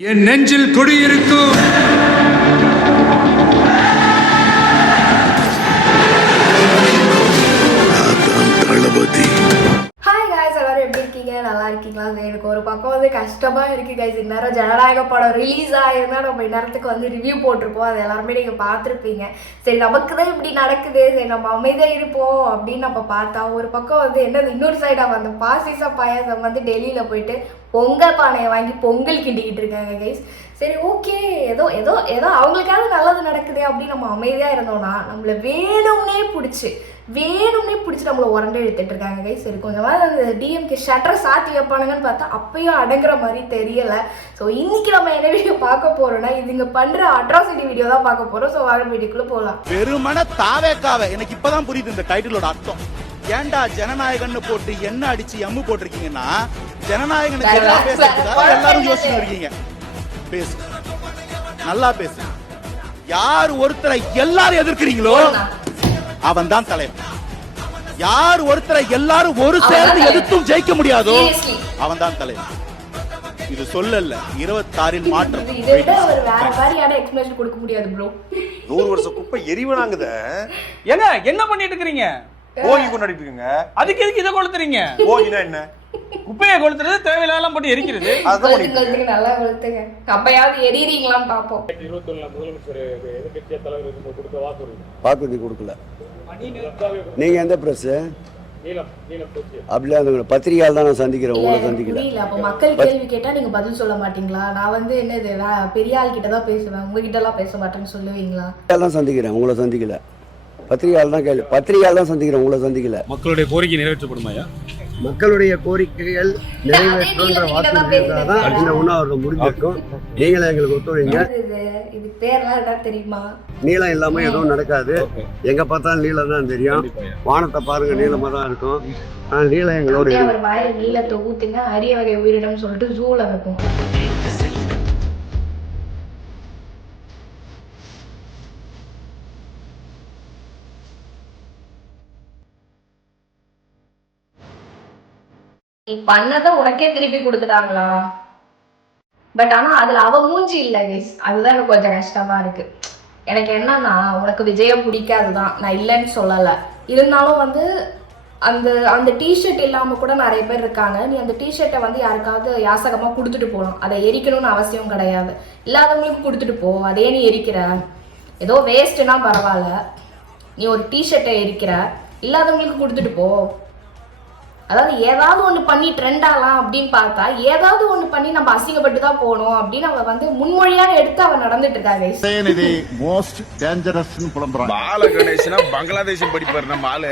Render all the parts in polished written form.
என் நெஞ்சில் குடியிருக்கும் தளபதி. Hi guys, எல்லாரும் எப்படி இருக்கீங்க? நல்லா இருக்கீங்களா? எனக்கு ஒரு பக்கம் வந்து கஷ்டமா இருக்கு காய்ஸ். இந்நேரம் ஜனநாயக படம் ரிலீஸ் ஆகிருந்தா நம்ம இந்நேரத்துக்கு வந்து ரிவ்யூ போட்டிருப்போம். அது எல்லாருமே நீங்கள் பார்த்துருப்பீங்க. சரி, நமக்கு தான் இப்படி நடக்குது, சரி நம்ம அமைதியாக இருப்போம் அப்படின்னு நம்ம பார்த்தா, ஒரு பக்கம் வந்து என்னது இன்னொரு சைடாக வந்து பாசிச பாயாசம் வந்து டெல்லியில் போயிட்டு பொங்கல் பானையை வாங்கி பொங்கல் கிண்டிக்கிட்டு இருக்காங்க கைஸ். சரி, ஓகே, ஏதோ ஏதோ ஏதோ அவங்களுக்காவது நல்லது நடக்குது அப்படின்னு நம்ம அமைதியாக இருந்தோம்னா, நம்மளை வேணும்னே பிடிச்சி நம்மளை உரண்டை எடுத்துட்டு இருக்காங்க கைஸ். சரி, கொஞ்சமாக அந்த டிஎம்கே ஷட்டரை சாத்தி வைப்பானுங்கன்னு பார்த்தா அப்பயும் அடங்குற மாதிரி தெரியலை. ஸோ இன்னைக்கு நம்ம என்ன வீடியோ பார்க்க போறோம்னா, இதுங்க பண்ற அட்ராசிட்டி வீடியோ தான் பார்க்க போறோம். ஸோ வாங்க வீடியோக்குள்ள போகலாம். வெறுமன தாவேக்காவே எனக்கு இப்பதான் புரியுது இந்த டைட்டிலோட அர்த்தம். ஏன்டா ஜனநாயகன்னு போட்டு என்ன அடிச்சு எம்மு போட்டிருக்கீங்கன்னா, ஜனநாயகனுக்கு எல்லாம் பேசுறதுக்காக எல்லாரும் யோசிச்சு இருக்கீங்க. பேசு, நல்லா பேசு. யார் ஒருத்தரை எல்லாரும் எதிர்க்கிறீங்களோ அவன் தான் தலைவர். யார் ஒருத்தரை எல்லாரும் ஒரு சேர்ந்து எதிர்த்தும் ஜெயிக்க முடியாதோ அவன் தான் தலைவர். இது சொல்லல 26 மாற்றம். இதை விட ஒரு வேற மாதிரியான எக்ஸ்பிளேஷன் கொடுக்க முடியாது ப்ரோ. 100 வருஷம் குப்பை எரிவனாங்குத. ஏங்க என்ன பண்ணிட்டு இருக்கீங்க? போகி கொண்டாடிட்டு இருக்கீங்க. அதுக்கு எதுக்கு இதை கொளுத்துறீங்க? போகினா என்ன? குப்பையை கொளுத்துறது, தேவையில்லாம் போட்டு எரிக்கிறது. நல்லா கொளுத்துங்க. அப்பயாவது எரியறீங்களான்னு பாப்போம். 21 முதலமைச்சர் எதிர்கட்சிய தலைவர் கொடுத்த வாக்குறுதி கொடுக்கல. நீங்க எந்த பிரஸ் அப்படியே அந்த பத்திரிகையால் தான் நான் சந்திக்கிறேன், உங்களை சந்திக்கல. அப்ப மக்கள் கேள்வி கேட்டா நீங்க பதில் சொல்ல மாட்டீங்களா? நான் வந்து என்னது பெரிய ஆள் கிட்ட தான் பேசுவேன், உங்ககிட்ட எல்லாம் பேச மாட்டேன்னு சொல்லுவீங்களா? தான் சந்திக்கிறேன், உங்களை சந்திக்கல. பத்திரிகையால் தான் கேள்வி, பத்திரிகையால் தான் சந்திக்கிறேன், உங்களை சந்திக்கல. மக்களுடைய கோரிக்கை நிறைவேற்றப்படுமாயா? மக்களுடைய கோரிக்கைகள் நிறைவேற்றுன்ற வாக்குறுதி தான் இந்த உண்ணாவிரதம் முடிஞ்சிருக்கும். நீங்களே எங்களுக்கு ஒத்துழைங்க. இது பேர்லாம் என்ன தெரியுமா? நீளம் இல்லாம எதுவும் நடக்காது. எங்க பார்த்தாலும் நீளம் தான் தெரியும். வானத்தை பாருங்க, நீளமா தான் இருக்கும். நீளம் எங்களோட ஒரு வாயில நீளத்தை ஊத்தினா அரிய வகை உயிரிடம் சொல்லிட்டு ஜூல இருக்கும். நீ பண்ணத உனக்கே திருப்பி கொடுத்துட்டாங்களா? பட் ஆனா அதுல அவ மூஞ்சி இல்ல கைஸ். அதுதான் எனக்கு கொஞ்சம் கஷ்டமா இருக்கு. எனக்கு என்னன்னா, உனக்கு விஜயம் பிடிக்காதுதான், நான் இல்லைன்னு சொல்லல. இருந்தாலும் வந்து அந்த அந்த டிஷர்ட் இல்லாம கூட நிறைய பேர் இருக்காங்க. நீ அந்த டிஷர்ட்டை வந்து யாருக்காவது யாசகமா கொடுத்துட்டு போகலாம். அதை எரிக்கணும்னு அவசியம் கிடையாது. இல்லாதவங்களுக்கு கொடுத்துட்டு போ. அதே நீ எரிக்கிற, ஏதோ வேஸ்ட்னா பரவாயில்ல, நீ ஒரு டிஷர்ட்டை எரிக்கிற, இல்லாதவங்களுக்கு கொடுத்துட்டு போ. அதாவது ஏதாவது ஒன்று பண்ணி ட்ரெண்ட் ஆகலாம் அப்படின்னு பார்த்தா, ஏதாவது ஒன்று பண்ணி நம்ம அசிங்கப்பட்டு தான் போகணும் அப்படின்னு அவ வந்து முன்மொழியாக எடுத்து அவ நடந்துட்டு இருக்காங்க. மோஸ்ட் டேஞ்சரஸ்னு புலம்புறான். பால கணேசனா பங்களாதேஷ் படிப்பாரு நம்ம ஆளு.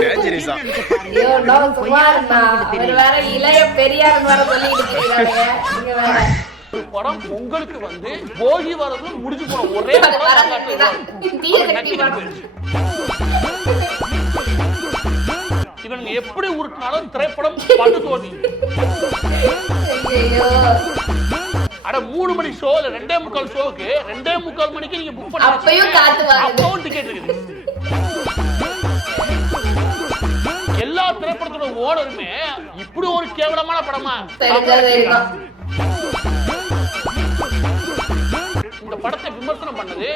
டேஞ்சரஸா ஐயோ நோ சுமார். அவர் வேற இளைய பெரியார் வேற சொல்லிட்டு இருக்காங்க. நீங்க வேற படம் உங்களுக்கு வந்து போகி வரது முடிஞ்சு போன ஒரே இவனுங்க எப்படி உருட்டினாலும் திரைப்படம் பட்டு தோணி. அட 3 மணி ஷோல 2:45 ஷோக்கு 2:45 மணிக்கு நீங்க புக் பண்ணி அப்பயும் காத்து வாங்குது. டிக்கெட் இருக்குது. எல்லா திரைப்படத்தோட ஓனருமே இப்படி ஒரு கேவலமான படமா? இந்த படத்தை விமர்சனம் பண்ணது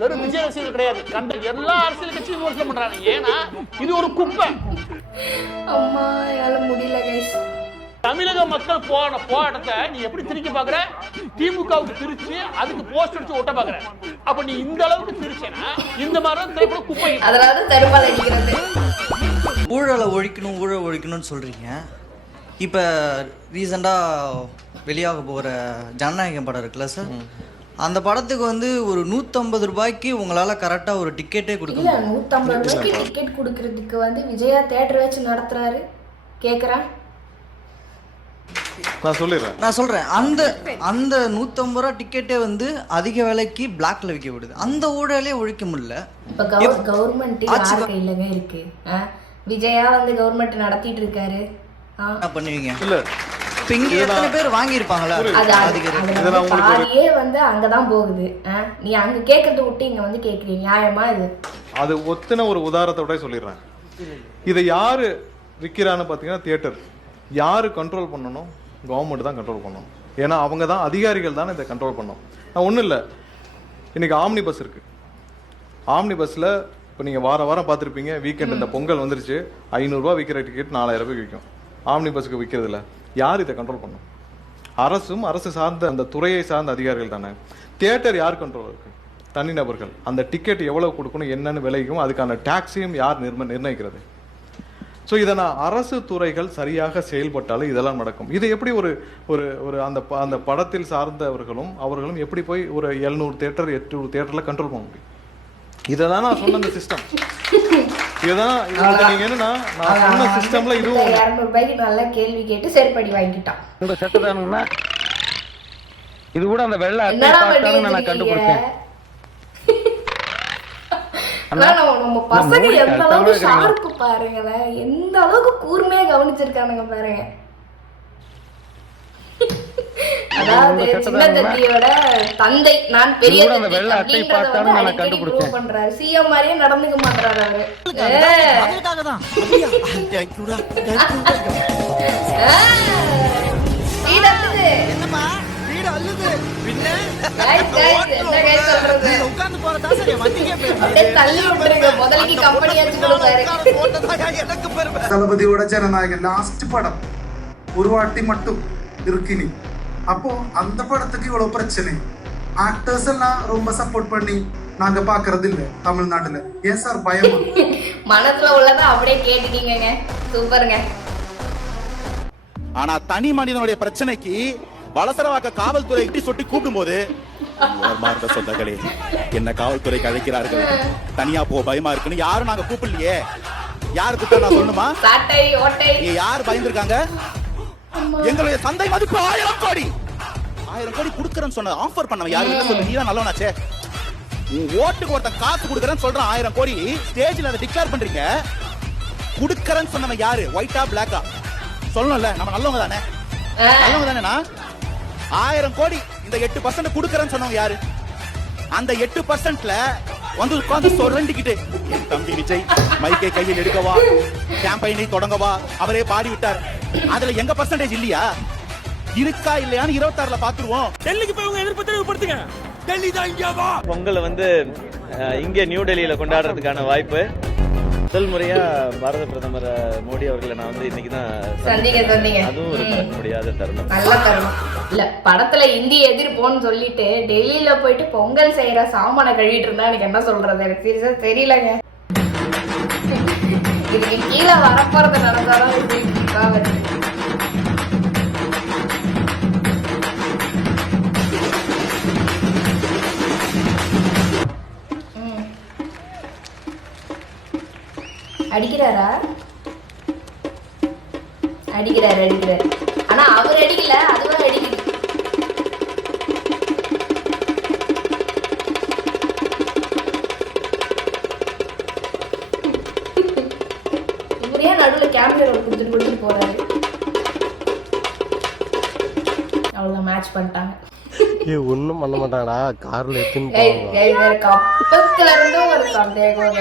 வெறும் விஜய் ரசிகர்கள் கிடையாது, கண்ட எல்லா அரசியல் கட்சியும் விமர்சனம் பண்றாங்க. ஏன்னா இது ஒரு குப்பை. அம்மா என்னால முடியல கைஸ். தமிழக மக்கள் போன இடத்தை நீ எப்படி திருக்கி பாக்குற? திமுகவுக்கு திருச்சி அதுக்கு போஸ்ட் அடிச்சு ஒட்ட பாக்குற. அப்ப நீ இந்த அளவுக்கு திருச்சேனா இந்த மாதிரி திரைப்படம் குப்பை. அதாவது தருமால் அடிக்கிறது. ஊழலை ஒழிக்கணும்னு சொல்றீங்க. இப்போ ரீசெண்டாக வெளியாக போகிற ஜனநாயகம் படம் இருக்குல்ல சார், அந்த படத்துக்கு வந்து ஒரு 150 ரூபாய்க்கு உங்களால கரெக்டா ஒரு டிக்கெட்டே கொடுக்க முடியல. 150 ரூபாய்க்கு டிக்கெட் கொடுக்கறதுக்கு வந்து விஜயா தியேட்டர் வச்சு நடத்துறாரு. கேக்குறேன், நான் சொல்றேன். அந்த 150 ரூபா டிக்கெட்டே வந்து அதிக விலைக்கு பிளாக்ல விற்க விடுது. அந்த ஊழலே ஒழிக்க முடியல. இப்ப கவர்மெண்ட் யார் கையிலங்க இருக்கு? விஜயா வந்து கவர்மெண்ட் நடத்திட்டு இருக்காரு. என்ன பண்ணுவீங்க? இல்ல இங்க எத்தனை பேர் வாங்கி இருப்பாங்களா? பாதியே வந்து அங்கதான் போகுது. நீ அங்க கேட்கறத விட்டு இங்க வந்து கேக்குறீங்க, நியாயமா இது? அது ஒத்தின ஒரு உதாரணத்தோட சொல்லிடுறேன். இதை யாரு விற்கிறான்னு பாத்தீங்கன்னா தியேட்டர். யாரு கண்ட்ரோல் பண்ணணும்? கவர்மெண்ட் தான் கண்ட்ரோல் பண்ணணும். ஏன்னா அவங்க தான் அதிகாரிகள் தானே இதை கண்ட்ரோல் பண்ணோம். நான் ஒன்றும் இல்லை, இன்றைக்கி ஆம்னி பஸ் இருக்குது. ஆம்னி பஸ்ஸில் இப்போ நீங்கள் வாரம் பார்த்துருப்பீங்க, வீக்கெண்ட் இந்த பொங்கல் வந்துருச்சு, 500 விற்கிற டிக்கெட் 4000 விற்கும். ஆம்னி பஸ்ஸுக்கு விற்கிறதுல யார் இதை கண்ட்ரோல் பண்ணும்? அரசும் அரசு சார்ந்த அந்த துறையை சார்ந்த அதிகாரிகள் தானே. தியேட்டர் யார் கண்ட்ரோல் இருக்குது? தனிநபர்கள். அந்த டிக்கெட் எவ்வளோ கொடுக்கணும், என்னென்னு விலைக்கும் அதுக்கான டேக்ஸையும் யார் நிர்ணயிக்கிறது? ஸோ இதை நான் அரசு துறைகள் சரியாக செயல்பட்டாலும் இதெல்லாம் நடக்கும். இதை எப்படி ஒரு ஒரு ஒரு அந்த படத்தில் சார்ந்தவர்களும் அவர்களும் எப்படி போய் ஒரு 700 தியேட்டர் 800 தியேட்டரில் கண்ட்ரோல் பண்ண முடியும்? இதை தான் நான் சொன்ன அந்த சிஸ்டம். இதுதான் நீங்க என்னன்னா நான் சொன்ன சிஸ்டம்ல இதுவும் 200 ரூபாய்க்கு நல்ல கேள்வி கேட்டு சரிப்படி வாங்கிட்டான். இந்த செட்டதானுன்னா இது கூட அந்த வெள்ளை அட்டை பார்த்தாலும் நான் கண்டுபிடிச்சேன். நம்ம பசங்க எந்த அளவுக்கு ஷார்ப்பு பாருங்களேன், எந்த அளவுக்கு கூர்மையா கவனிச்சிருக்கானுங்க பாருங்க. அதாவது சின்ன தத்தியோட தந்தை நான் பெரிய பண்றாரு. சிஎம் மாதிரியே நடந்துக்க மாட்டாரு அவரு. தளபதியோட ஜனநாயகன் லாஸ்ட் படம் ஒரு வாட்டி மட்டும் இருக்கு. அப்போ அந்த படத்துக்கு இவ்வளவு பிரச்சனை. ஆக்டர்ஸ் எல்லாம் ரொம்ப சப்போர்ட் பண்ணி நாங்க பாக்குறது இல்ல தமிழ்நாட்டுல. ஏன் சார் பயமா? மனசுல உள்ளத அப்படியே கேட்டுட்டீங்க. சூப்பருங்க. ஆனா தனி மனிதனுடைய பிரச்சனைக்கு வலசரவாக்க காவல்துறை கிட்ட சொட்டி கூப்பிடும் போது சொந்தங்களே என்ன காவல்துறைக்கு அழைக்கிறார்கள், தனியா போ, பயமா இருக்குன்னு யாரும் நாங்க கூப்பிடலையே. யாரு கூப்பிட்டா நான் சொல்லணுமா? யார் பயந்துருக்காங்க? எங்களுடைய சந்தை மதிப்பு 1000 கோடி. 1000 கோடி குடுக்கறேன்னு சொன்ன ஆஃபர் பண்ணவன் யாரு? இல்ல சொல்லு, நீதான் நல்லவனாச்சே. ஓட்டுக்கு ஒருத்தன் காசு குடுக்கறேன்னு சொல்றான், 1000 கோடி ஸ்டேஜ்ல அதை டிக்ளேர் பண்றீங்க. குடுக்கறேன்னு சொன்னவன் யாரு? ஒயிட்டா பிளாக்கா சொல்லணும்ல? நம்ம நல்லவங்க தானே, நல்லவங்க தானேனா? 1000 கோடி இந்த 8% குடுக்கறேன்னு சொன்னவங்க யாரு? அந்த 8%ல வந்து உட்கார்ந்து சொல்லிக்கிட்டு என் தம்பி விஜய் மைக்கை கையில் எடுக்கவா, கேம்பெயினை தொடங்கவா, அவரே பாடி விட்டார். அதுல எங்க பர்சன்டேஜ் இல்லையா? இருக்கா இல்லையான்னு 26ல பாத்துருவோம். டெல்லிக்கு போய் உங்க எதிர்ப்பு தெரிவிப்படுத்துங்க. டெல்லி தான் இந்தியாவா? பொங்கலை வந்து இங்கே நியூ டெல்லியில கொண்டாடுறதுக்கான வாய்ப்பு. முதல் முறையா பாரத பிரதமர் மோடி அவர்களை நான் வந்து இன்னைக்கு தான் சந்திக்க. அதுவும் ஒரு மறக்க முடியாத தருணம், நல்ல தருணம். இல்ல படத்துல இந்தி எதிர்ப்போன்னு சொல்லிட்டு டெல்லியில போயிட்டு பொங்கல் செய்யற சாமான கழுவிட்டு இருந்தா எனக்கு என்ன சொல்றது? எனக்கு சீரியஸா தெரியலங்க. இதுக்கு கீழே வரப்போறது நடந்தாலும் அடிக்கிறாரா? அடிக்கிறாரு. ஆனா அவர் அடிக்கல, அதுவும் அடிக்குது. இவரே நடுவில் கேமரா கொடுத்துட்டு போறாரு. அவ்வளவுதான், மேட்ச் பண்ணிட்டாங்க. ஒன்னும் பண்ண மாட்டாங்கடா, கார்ல அப்பத்துல இருந்து ஒரு சந்தேகம்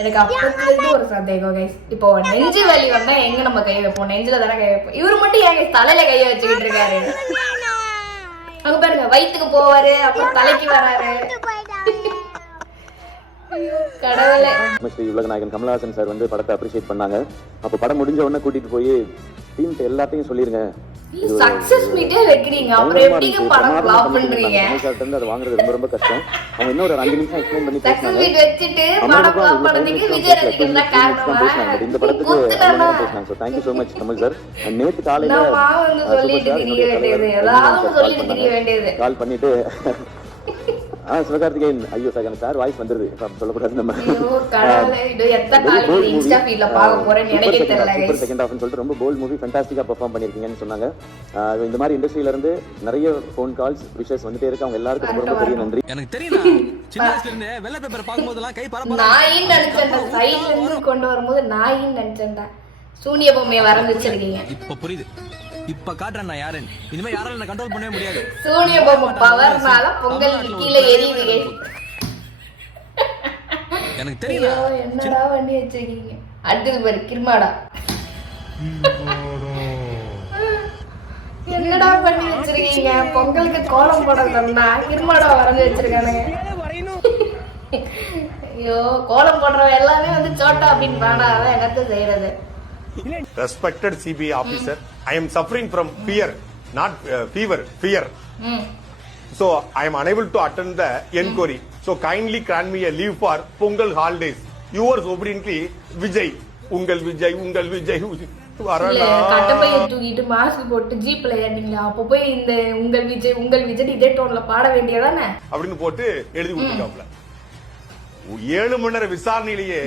எனக்கு, அப்பத்துல இருந்து ஒரு சந்தேகம் கைஸ். இப்போ நெஞ்சு வலி வந்தா எங்க நம்ம கை வைப்போம்? நெஞ்சில தானே கை வைப்போம். இவரு மட்டும் ஏன் தலையில கைய வச்சுக்கிட்டு இருக்காரு? அங்க பாருங்க, வயிற்றுக்கு போவாரு, அப்புறம் தலைக்கு வராரு. கடவுளே. உலகநாயகன் கமலஹாசன் சார் வந்து படத்தை அப்ரிஷியேட் பண்ணாங்க. அப்ப படம் முடிஞ்ச உடனே கூட்டிட்டு போய் டீம் எல்லாத்தையும் சொல்லிருங்க, சக்சஸ் மீட்டே வைக்கிறீங்க, அப்புறம் எப்படிங்க படம் ஃப்ளாப் பண்றீங்க? அது வாங்குறது ரொம்ப ரொம்ப கஷ்டம். அவங்க இன்னும் ஒரு 5 நிமிஷம் எக்ஸ்பிளைன் பண்ணி சக்சஸ் மீட் வச்சிட்டு படம் ஃப்ளாப் பண்ணதுக்கு விஜய் ரசிகன் தான் காரணமா? இந்த படத்துக்கு பேசினாங்க. So thank you so much Kamal sir. நேத்து காலையில நான் வந்து சொல்லிட்டு தெரிய வேண்டியது, ஏதாவது சொல்லிட்டு தெரிய வேண்டியது. கால் பண்ணிட்டு சிவகார்த்திகேயன் ஐயோ சார் சார் வாய்ஸ் வந்துருது, சொல்லக்கூடாது நம்ம. செகண்ட் ஹாஃப்னு சொல்லிட்டு ரொம்ப போல்ட் மூவி, ஃபேண்டாஸ்டிக்கா பெர்ஃபார்ம் பண்ணிருக்கீங்கன்னு சொன்னாங்க. இந்த மாதிரி இண்டஸ்ட்ரியில இருந்து நிறைய ஃபோன் கால்ஸ் விஷஸ் வந்துட்டே இருக்கு. அவங்க எல்லாருக்கும் ரொம்ப ரொம்ப பெரிய நன்றி. எனக்கு தெரியல, சின்ன வயசுல இருந்து வெள்ளை பேப்பர் பாக்கும்போதெல்லாம் கை பரபரப்பா நாயின்னு நினைச்சேன். சைடுல இருந்து கொண்டு வரும்போது நாயின்னு நினைச்சேன்டா. சூனிய பொம்மையை வரைஞ்சு வச்சிருக்கீங்க. இப்ப புரியுது, இப்ப காட்டுறேன் நான் யாருன்னு. இனிமே யாரால என்ன கண்ட்ரோல் பண்ணவே முடியாது. சூனிய பொம்மை பவர்னால பொங்கல் கீழே எரியுது. எனக்கு தெரியல, என்னடா வண்டி வச்சிருக்கீங்க? அடுத்தது பாரு, கிருமாடா. என்னடா பண்ணி வச்சிருக்கீங்க? பொங்கலுக்கு கோலம் போட சொன்னா கிருமாடா வரைஞ்சு வச்சிருக்கானுங்க. ஐயோ, கோலம் போடுறவன் எல்லாமே வந்து சோட்டா அப்படின்னு பாடா, அதான் என்னத்த செய்யறது? Respected CBI officer, I am suffering from fear, not fever, fear. So I am unable to attend the enquiry. So kindly grant me a leave for Pongal holidays. Yours obediently, Vijay. உங்கள் விஜய் கட்டப்பையை தூக்கிட்டு mask போட்டு ஜீப்ல ஏறினீங்களா? அப்ப போய் இந்த உங்கள் விஜய் இதே டோன்ல பாட வேண்டியதானே அப்படின்னு போட்டு எழுதி கொடுத்துருக்காப்ல. 7 மணி நேர விசாரணையிலேயே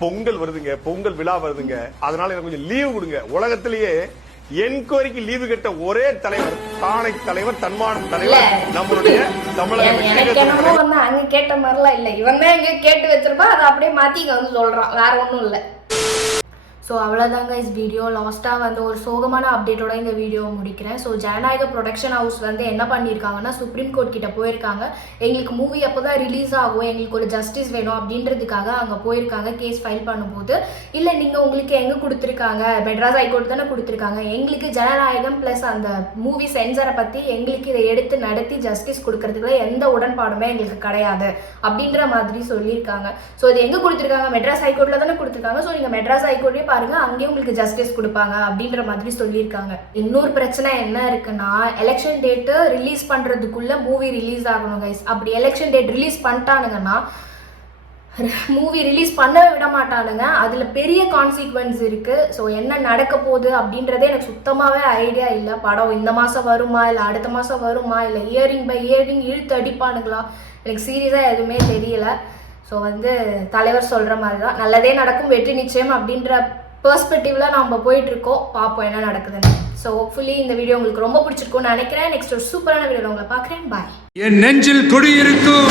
பொங்கல் வருதுங்க, பொங்கல் விழா வருதுங்க, அதனால எனக்கு கொஞ்சம் லீவு கொடுங்க. உலகத்திலேயே என்கொயரிக்கு லீவு கேட்ட ஒரே தலைவர், தானை தலைவர், தன்மான தலைவர் நம்மளுடைய தமிழக. எனக்கு என்னமோ வந்து அங்க கேட்ட மாதிரிலாம் இல்ல, இவன் தான் எங்க கேட்டு வச்சிருப்பா, அதை அப்படியே மாத்தி இங்க வந்து சொல்றான், வேற ஒண்ணும் இல்ல. ஸோ அவ்வளோதாங்க இஸ் வீடியோ. லாஸ்ட்டாக வந்து ஒரு சோகமான அப்டேட்டோட இந்த வீடியோவை முடிக்கிறேன். ஸோ ஜனநாயக ப்ரொடக்ஷன் ஹவுஸ் வந்து என்ன பண்ணியிருக்காங்கன்னா, சுப்ரீம் கோர்ட் கிட்ட போயிருக்காங்க. எங்களுக்கு மூவி அப்போ தான் ரிலீஸ் ஆகும், எங்களுக்கு ஒரு ஜஸ்டிஸ் வேணும் அப்படின்றதுக்காக அங்கே போயிருக்காங்க. கேஸ் ஃபைல் பண்ணும்போது, இல்லை நீங்கள் உங்களுக்கு எங்கே கொடுத்துருக்காங்க, மெட்ராஸ் ஹைகோர்ட் தானே கொடுத்துருக்காங்க, எங்களுக்கு ஜனநாயகம் ப்ளஸ் அந்த மூவி சென்சரை பற்றி எங்களுக்கு இதை எடுத்து நடத்தி ஜஸ்டிஸ் கொடுக்கறதுக்குள்ள எந்த உடன்பாடுமே எங்களுக்கு கிடையாது அப்படின்ற மாதிரி சொல்லியிருக்காங்க. ஸோ இது எங்கே கொடுத்துருக்காங்க, மெட்ராஸ் ஹைகோர்ட்டில் தானே கொடுத்துருக்காங்க. ஸோ நீங்கள் மெட்ராஸ் ஹைகோர்ட்லேயே பாருங்க, அங்கேயும் உங்களுக்கு ஜஸ்டிஸ் கொடுப்பாங்க அப்படின்ற மாதிரி சொல்லியிருக்காங்க. இன்னொரு பிரச்சனை என்ன இருக்குன்னா, எலெக்ஷன் டேட்டு ரிலீஸ் பண்றதுக்குள்ள மூவி ரிலீஸ் ஆகணும் கைஸ். அப்படி எலெக்ஷன் டேட் ரிலீஸ் பண்ணிட்டானுங்கன்னா மூவி ரிலீஸ் பண்ணவே விட மாட்டானுங்க. அதில் பெரிய கான்சிக்வன்ஸ் இருக்குது. ஸோ என்ன நடக்க போகுது அப்படின்றதே எனக்கு சுத்தமாகவே ஐடியா இல்லை. படம் இந்த மாதம் வருமா, இல்லை அடுத்த மாதம் வருமா, இல்லை இயரிங் பை இயரிங் இழுத்து அடிப்பானுங்களா, எனக்கு சீரியஸாக எதுவுமே தெரியல. ஸோ வந்து தலைவர் சொல்கிற மாதிரி தான் நல்லதே நடக்கும், வெற்றி நிச்சயம் அப்படின்ற பெர்ஸ்பெக்டிவ்ல நம்ம போயிட்டு இருக்கோம். பார்ப்போம் என்ன நடக்குதுன்னு. ஸோ ஹோப்ஃபுல்லி இந்த வீடியோ உங்களுக்கு ரொம்ப பிடிச்சிருக்கும்னு நினைக்கிறேன். நெக்ஸ்ட் ஒரு சூப்பரான வீடியோ உங்களை பார்க்குறேன். பாய். என் நெஞ்சில் குடியிருக்கும்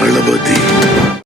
தளபதி.